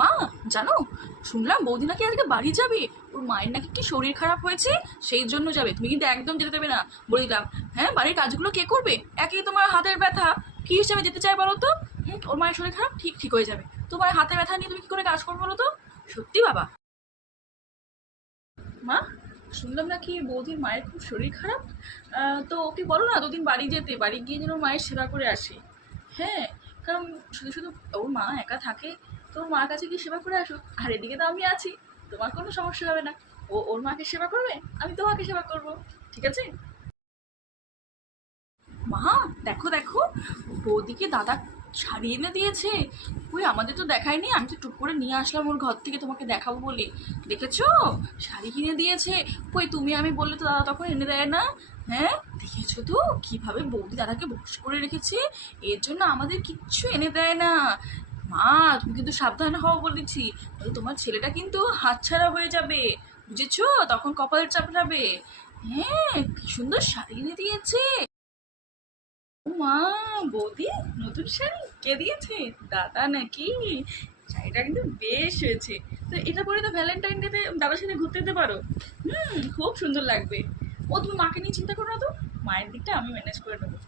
মা, জানো, শুনলাম বৌদি নাকি আজকে বাড়ি যাবে। ওর মায়ের নাকি কি শরীর খারাপ হয়েছে, সেই জন্য যাবে। তুমি কিন্তু একদম যেতে দেবে না, বলে দিলাম। হ্যাঁ, বাড়ির কাজগুলো কে করবে? একই তোমার হাতের ব্যথা, কি হিসাবে যেতে চাই বলো তো? ওর মায়ের শরীর খারাপ, ঠিক ঠিক হয়ে যাবে। তোমার হাতের ব্যথা নিয়ে তুমি কি করে কাজ করবো বলো তো? সত্যি বাবা। মা, শুনলাম নাকি বৌদির মায়ের খুব শরীর খারাপ। তো ওকে বলো না দুদিন বাড়ি যেতে, বাড়ি গিয়ে যেন মায়ের সেবা করে আসে। হ্যাঁ, কারণ শুধু শুধু ওর মা একা থাকে, তো ওর মার কাছে গিয়ে সেবা করে আসুক। আর এদিকে তো আমি আছি, তোমার কোনো সমস্যা হবে না। ও ওর মাকে সেবা করবে, আমি তোমাকে সেবা করব। ঠিক আছে? মা, দেখো দেখো, বৌদিকে দাদা শাড়ি এনে দিয়েছে। ওই আমাদের তো দেখায়নি, আমি তো টুক করে নিয়ে আসলাম ওর ঘর থেকে তোমাকে দেখাবো বলে। দেখেছো, শাড়ি কিনে দিয়েছে। কই তুমি আমি বললে তো দাদা তখন এনে দেয় না। হ্যাঁ, দেখেছো তো কিভাবে বৌদি দাদাকে বশ করে রেখেছে। এর জন্য আমাদের কিচ্ছু এনে দেয় না। মা, তুমি কিন্তু সাবধান হও বলেছি, নয়তো তোমার ছেলেটা কিন্তু হাতছাড়া হয়ে যাবে। বুঝেছো? তখন কপাল চাপড়াবে। হ্যাঁ, কি সুন্দর শাড়ি এনে দিয়েছে। মা, বৌদি নতুন শাড়ি কে দিয়েছে? দাদা নাকি? শাড়িটা কিন্তু বেশ হয়েছে। তো এটা পরে তো ভ্যালেন্টাইন ডেতে দাদার সাথে ঘুরতে যেতে পারো। খুব সুন্দর লাগবে। ও, তুমি মাকে নিয়ে চিন্তা করো না তো, মায়ের দিকটা আমি ম্যানেজ করে নেবো।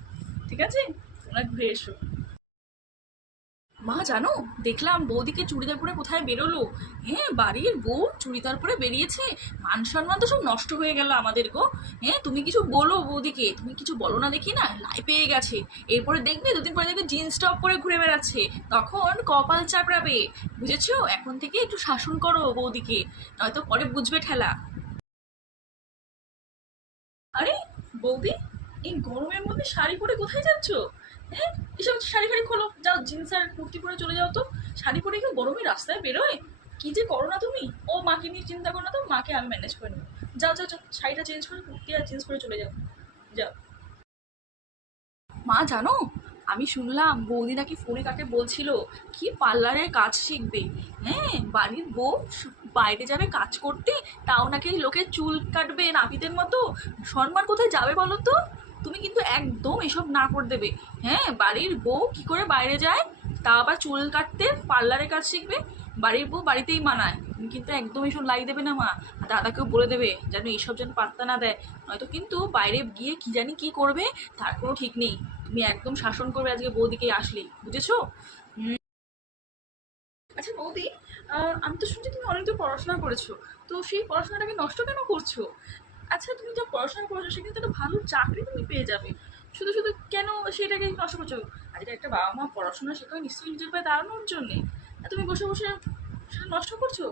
ঠিক আছে, তোমরা ঘুরে এসো। মা, জানো, দেখলাম বৌদিকে চুড়িদার পরে কোথায় বেরোলো। হ্যাঁ, বাড়ির বউ চুড়িদার পরে বেরিয়েছে। মান সম্মান তো সব নষ্ট হয়ে গেল আমাদের গো। হ্যাঁ, তুমি কিছু বলো বৌদিকে, তুমি কিছু বলো না দেখি না, লাই পেয়ে গেছে। এরপরে দেখবে দুদিন পরে দেখবে জিন্স টপ পরে ঘুরে বেড়াচ্ছে, তখন কপাল চাপড়াবে। বুঝেছো? এখন থেকে একটু শাসন করো বৌদিকে, নয়তো পরে বুঝবে ঠেলা। আরে বৌদি, এই গরমের মধ্যে শাড়ি পরে কোথায় যাচ্ছ? হ্যাঁ, এসব শাড়ি ফাড়ি খোলো, যাও জিন্স আর কুর্তি পরে চলে যাও তো। শাড়ি পরে কেউ গরমে রাস্তায় বেরোয়? কি যে করো না তুমি। ও, মাকে নিয়ে চিন্তা করো না তো, মাকে আমি ম্যানেজ করে নেবো। যাও যাও যাও, শাড়িটা চেঞ্জ করে কুর্তি আর জিন্স পরে চলে যাও। যাও। মা, জানো, আমি শুনলাম বৌদি নাকি ফোনে কাকে বলছিল কি পার্লারের কাজ শিখবে। হ্যাঁ, বাড়ির বউ বাইরে যাবে কাজ করতে, তাও নাকি লোকের চুল কাটবে নাপিতের মতো। সম্মান কোথায় যাবে বলো তো? তুমি কিন্তু একদম এসব না করে দেবে। হ্যাঁ, বাড়ির বউ কি করে বাইরে যায়, তা আবার চুল কাটতে পার্লারের কাজ শিখবে? বাড়ির বউ বাড়িতেই মানায়, তুমি কিন্তু একদম এসব লাই দেবে না মা। আর দাদাকেও বলে দেবে যেন এইসব যেন পাত্তা না দেয়, নয়তো কিন্তু বাইরে গিয়ে কি জানি কি করবে, তার কোনো ঠিক নেই। তুমি একদম শাসন করবে আজকে বৌদিকে আসলেই, বুঝেছো? আচ্ছা বৌদি, আমি তো শুনছি তুমি অনেক দূর পড়াশোনা করেছো, তো সেই পড়াশোনাটাকে নষ্ট কেন করছো? আচ্ছা, তুমি যা পড়াশোনা করেছো সেখানে তো একটা ভালো চাকরি তুমি পেয়ে যাবে। শুধু শুধু কেন সেটাকে নষ্ট করছো? আজকে একটা বাবা মা পড়াশোনা শেখায় নিশ্চয়ই নিজের পায়ে দাঁড়ানোর জন্যে। আর তুমি বসে বসে সেটা নষ্ট করছো।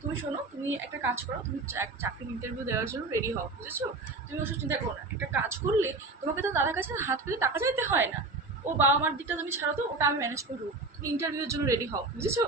তুমি শোনো, তুমি একটা কাজ করো, তুমি চাকরির ইন্টারভিউ দেওয়ার জন্য রেডি হও। বুঝেছো? তুমি ওসব চিন্তা করো না। একটা কাজ করলে তোমাকে তো দাদার কাছে হাত পেতে টাকা চাইতে হয় না। ও বাবা মার দিকটা তুমি ছাড়ো তো, ওটা আমি ম্যানেজ করবো। তুমি ইন্টারভিউর জন্য রেডি হও। বুঝেছো?